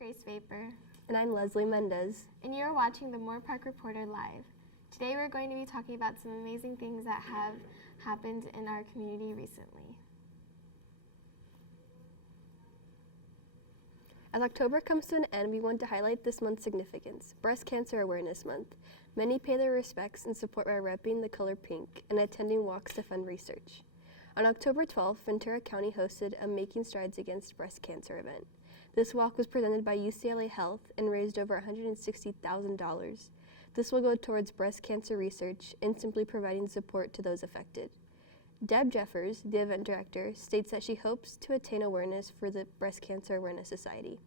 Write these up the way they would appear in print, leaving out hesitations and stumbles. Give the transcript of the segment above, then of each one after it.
Grace Vapor. And I'm Leslie Mendez. And you're watching the Moorpark Reporter Live. Today we're going to be talking about some amazing things that have happened in our community recently. As October comes to an end, we want to highlight this month's significance, Breast Cancer Awareness Month. Many pay their respects and support by repping the color pink and attending walks to fund research. On October 12th, Ventura County hosted a Making Strides Against Breast Cancer event. This walk was presented by UCLA Health and raised over $160,000. This will go towards breast cancer research and simply providing support to those affected. Deb Jeffers, the event director, states that she hopes to attain awareness for the Breast Cancer Awareness Society.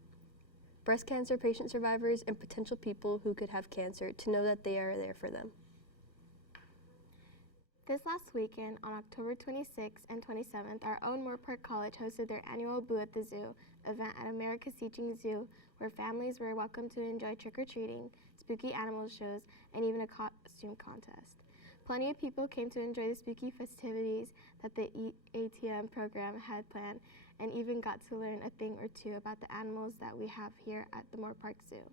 Breast cancer patient survivors and potential people who could have cancer to know that they are there for them. This last weekend, on October 26th and 27th, our own Moorpark College hosted their annual Boo at the Zoo event at America's Teaching Zoo, where families were welcome to enjoy trick-or-treating, spooky animal shows, and even a costume contest. Plenty of people came to enjoy the spooky festivities that the FTMA program had planned, and even got to learn a thing or two about the animals that we have here at the Moorpark Zoo.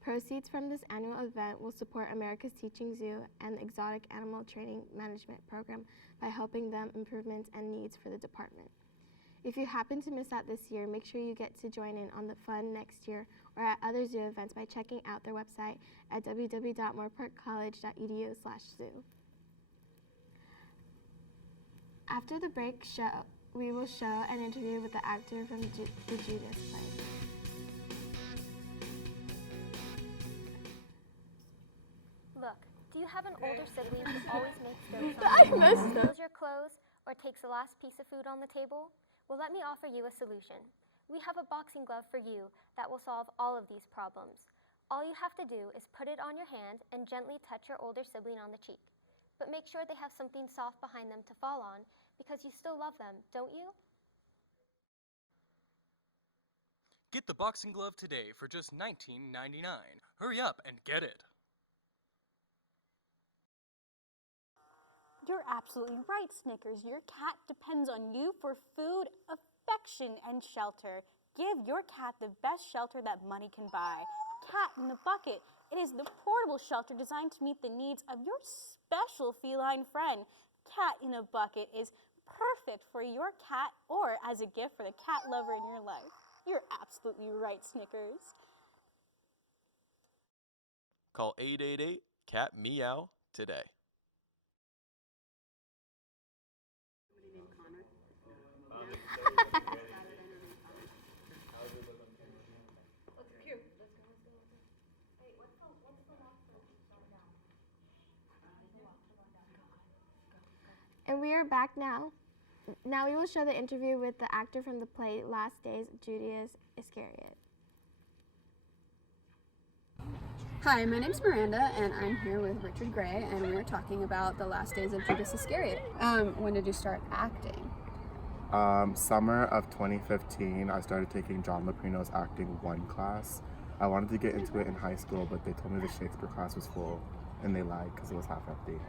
Proceeds from this annual event will support America's Teaching Zoo and the Exotic Animal Training Management Program by helping them improvements and needs for the department. If you happen to miss out this year, make sure you get to join in on the fun next year or at other zoo events by checking out their website at www.moorparkcollege.edu/zoo. After the break, we will show an interview with the actor from the Judas play. Look, do you have an older sibling who always makes jokes I on messed you, up. steals your clothes, or takes the last piece of food on the table? Well, let me offer you a solution. We have a boxing glove for you that will solve all of these problems. All you have to do is put it on your hand and gently touch your older sibling on the cheek. But make sure they have something soft behind them to fall on, because you still love them, don't you? Get the boxing glove today for just $19.99. Hurry up and get it. You're absolutely right, Snickers. Your cat depends on you for food, affection, and shelter. Give your cat the best shelter that money can buy. Cat in a Bucket. It is the portable shelter designed to meet the needs of your special feline friend. Cat in a Bucket is perfect for your cat or as a gift for the cat lover in your life. You're absolutely right, Snickers. Call 888-CAT-MEOW today. And we are back now. Now we will show the interview with the actor from the play Last Days of Judas Iscariot. Hi, my name's Miranda, and I'm here with Richard Gray, and we are talking about the Last Days of Judas Iscariot. When did you start acting? Summer of 2015, I started taking John Loprino's Acting 1 class. I wanted to get into it in high school, but they told me the Shakespeare class was full, and they lied because it was half empty.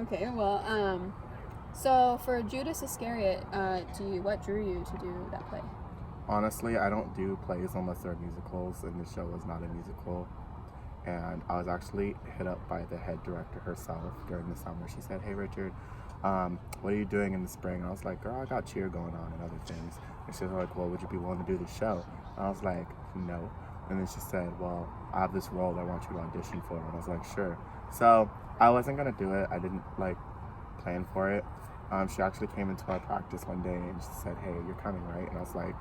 Okay, well, so for Judas Iscariot, what drew you to do that play? Honestly, I don't do plays unless they're musicals, and the show was not a musical. And I was actually hit up by the head director herself during the summer. She said, "Hey Richard, what are you doing in the spring?" And I was like, "Girl, I got cheer going on and other things." And she was like, "Well, would you be willing to do the show?" And I was like, "No." And then she said, "Well, I have this role that I want you to audition for." And I was like, "Sure." So I wasn't gonna do it. I didn't plan for it. She actually came into our practice one day and she said, "Hey, you're coming, right?" And I was like,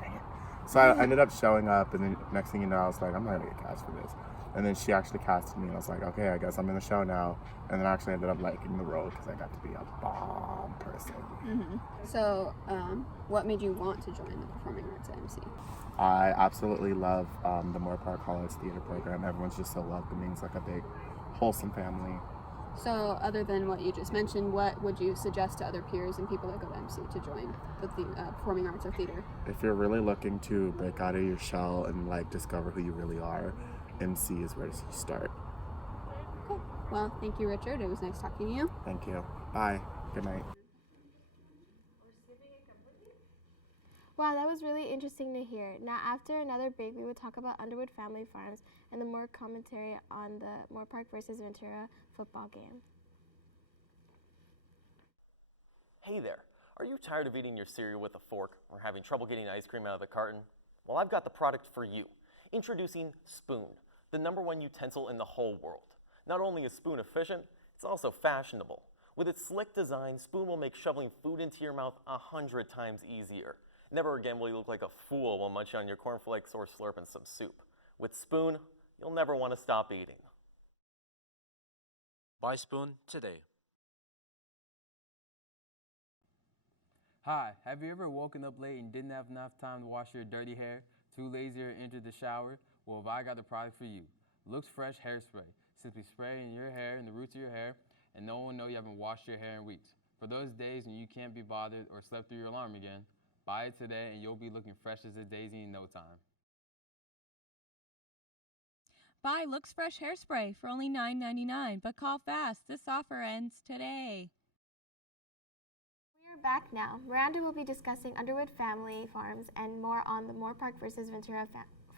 "Dang it." So I ended up showing up, and then next thing you know, I was like, "I'm not gonna get cast for this." And then she actually casted me, and I was like, "Okay, I guess I'm in the show now." And then I actually ended up liking the role because I got to be a bomb person. Mm-hmm. So, what made you want to join the Performing Arts at MC? I absolutely love the Moorpark College theater program. Everyone's just so welcoming. It's like a big, wholesome family. So, other than what you just mentioned, what would you suggest to other peers and people that go to MC to join the Performing Arts or theater? If you're really looking to break out of your shell and discover who you really are, MC is where to start. Okay. Well, thank you, Richard. It was nice talking to you. Thank you. Bye. Good night. Wow, that was really interesting to hear. Now, after another break, we will talk about Underwood Family Farms and the more commentary on the Moorpark versus Ventura football game. Hey there, are you tired of eating your cereal with a fork or having trouble getting ice cream out of the carton? Well, I've got the product for you. Introducing Spoon, the #1 utensil in the whole world. Not only is Spoon efficient, it's also fashionable. With its slick design, Spoon will make shoveling food into your mouth 100 times easier. Never again will you look like a fool while munching on your cornflakes or slurping some soup. With Spoon, you'll never want to stop eating. Buy Spoon today. Hi, have you ever woken up late and didn't have enough time to wash your dirty hair? Too lazy to enter the shower? Well, have I got the product for you. Looks Fresh Hairspray. Simply spray in your hair and the roots of your hair, and no one will know you haven't washed your hair in weeks. For those days when you can't be bothered or slept through your alarm again, buy it today and you'll be looking fresh as a daisy in no time. Buy Looks Fresh Hairspray for only $9.99, but call fast. This offer ends today. We are back now. Miranda will be discussing Underwood Family Farms and more on the Moorpark versus Ventura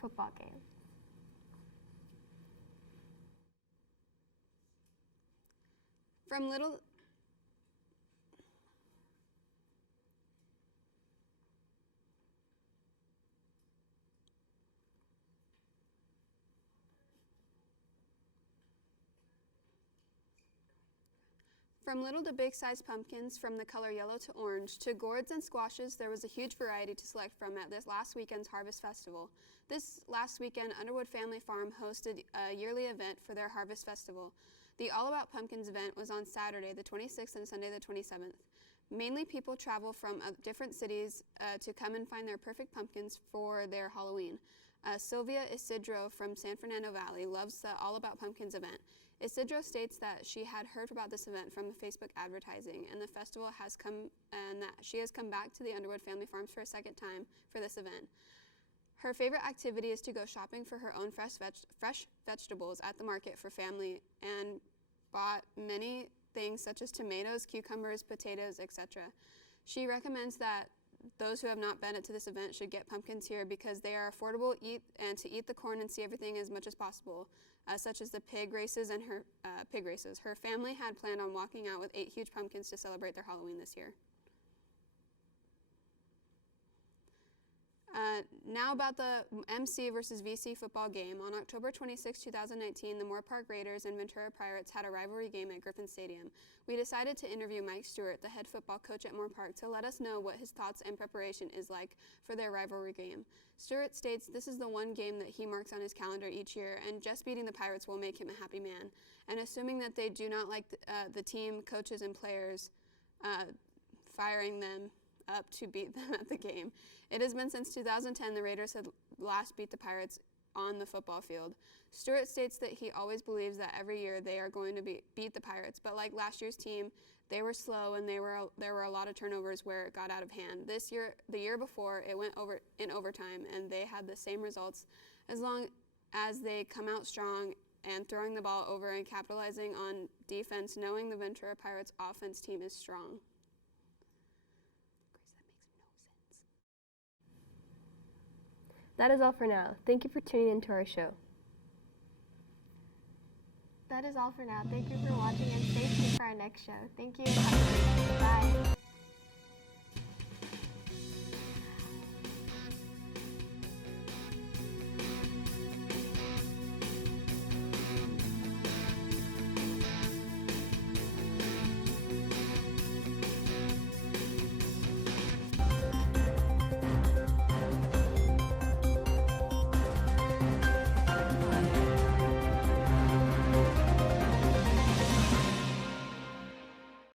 football game. From little to big-sized pumpkins, from the color yellow to orange, to gourds and squashes, there was a huge variety to select from at this last weekend's Harvest Festival. This last weekend, Underwood Family Farm hosted a yearly event for their Harvest Festival. The All About Pumpkins event was on Saturday, the 26th, and Sunday, the 27th. Mainly people travel from different cities to come and find their perfect pumpkins for their Halloween. Sylvia Isidro from San Fernando Valley loves the All About Pumpkins event. Isidro states that she had heard about this event from Facebook advertising, and the festival has come, and that she has come back to the Underwood Family Farms for a second time for this event. Her favorite activity is to go shopping for her own fresh vegetables at the market for family, and bought many things such as tomatoes, cucumbers, potatoes, etc. She recommends that those who have not been to this event should get pumpkins here because they are affordable to eat the corn and see everything as much as possible, such as the pig races and her pig races. Her family had planned on walking out with 8 huge pumpkins to celebrate their Halloween this year. Now about the MC versus VC football game. On October 26, 2019, the Moorpark Raiders and Ventura Pirates had a rivalry game at Griffin Stadium. We decided to interview Mike Stewart, the head football coach at Moorpark, to let us know what his thoughts and preparation is like for their rivalry game. Stewart states this is the one game that he marks on his calendar each year, and just beating the Pirates will make him a happy man. And assuming that they do not like the team, coaches, and players firing them up to beat them at the game. It has been since 2010 the Raiders had last beat the Pirates on the football field. Stewart states that he always believes that every year they are going to beat the Pirates, but like last year's team, they were slow and there were a lot of turnovers where it got out of hand. This year, the year before, it went over in overtime and they had the same results as long as they come out strong and throwing the ball over and capitalizing on defense, knowing the Ventura Pirates offense team is strong. That is all for now. Thank you for tuning into our show. That is all for now. Thank you for watching and stay tuned for our next show. Thank you and have a great day. Bye.